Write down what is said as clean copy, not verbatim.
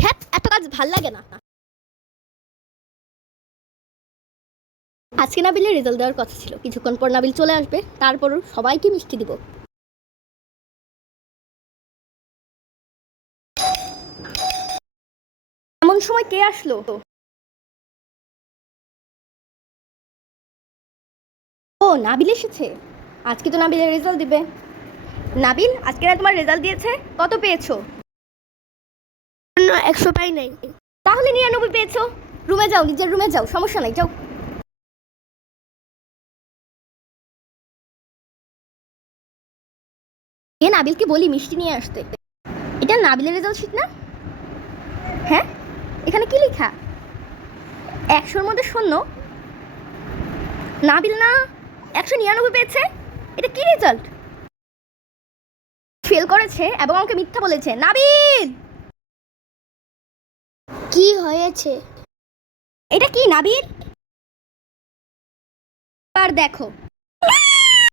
ধ্যাত, এত কাজ ভাল লাগে না। আজকে নাবিলের রেজাল্ট দেওয়ার কথা ছিল, কিছুক্ষণ পর নাবিল চলে আসবে, তারপরও সবাইকে মিষ্টি দিব। এমন সময় কে আসলো? ও, নাবিল এসেছে। আজকে তো নাবিলের রেজাল্ট দিবে। নাবিল, আজকে না তোমার রেজাল্ট দিয়েছে, কত পেয়েছো? 100 পাই নাই। তাহলে 99 পেয়েছো। রুমে যাও, নিজের রুমে যাও, সমস্যা নাই, যাও। এ নাবিলকে বলি মিষ্টি নিয়ে আসতে। এটা নাবিলের রেজাল্ট শিট না? হ্যাঁ, এখানে কি লেখা? 100-র মধ্যে 0। নাবিল না 199 পেয়েছে। এটা কি রেজাল্ট? ফেল করেছে এবং আমাকে মিথ্যা বলেছে। নাবিল, কি হয়েছে? এটা কি নাবিল? আর দেখো,